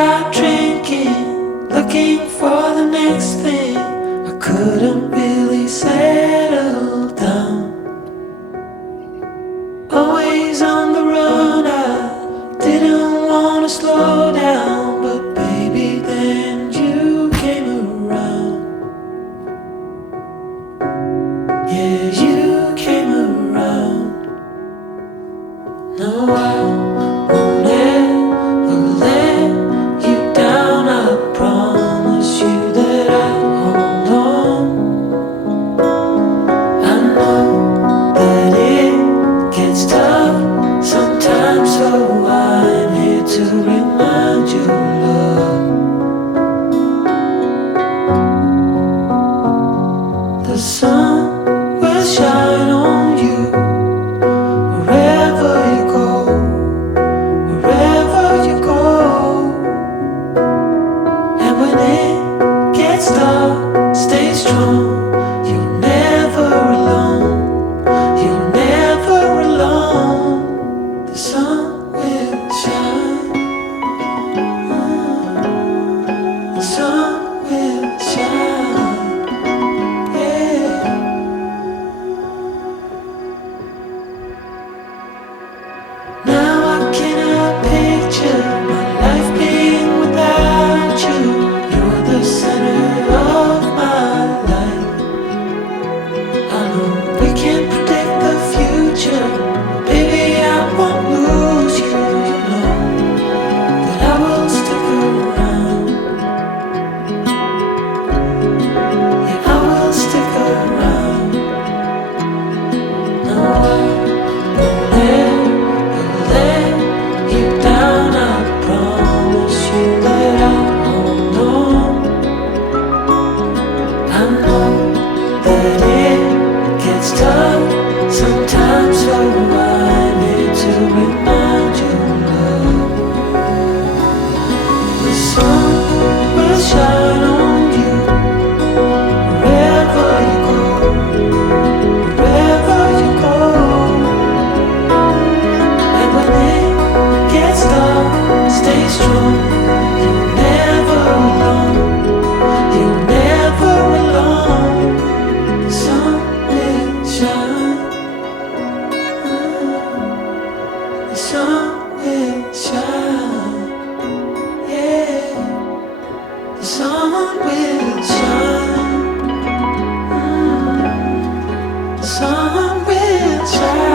stop drinking, looking for the next thing. I couldn't really settle down. Always on the run, I didn't want to slow down. But baby, then you came around. Yeah, you came around. No, I won't ever let you down. I promise you that I'll hold on. I know that it gets tough sometimes, so I'm here to remind you, love. The sun will shine on you wherever you go, wherever you go. And when it gets dark, stay strong. You're never alone. You're never alone. The sun will shine. The sun will shine. Yeah. Now I cannot picture my life being without you. You're the center of my life. I know we can't predict the future. Baby, I won't lose you. You know that I will stick around. Yeah, I will stick around. No, I won't ever let you down. I promise you that I'll hold on. I know that it gets tough sometimes, so I'm here to remind you, love. The sun will shine on you wherever you go, wherever you go. And when it gets dark, stay strong. You're never alone. You're never alone. The sun will shine. The sun will shine. Yeah. The sun will shine. The sun will shine.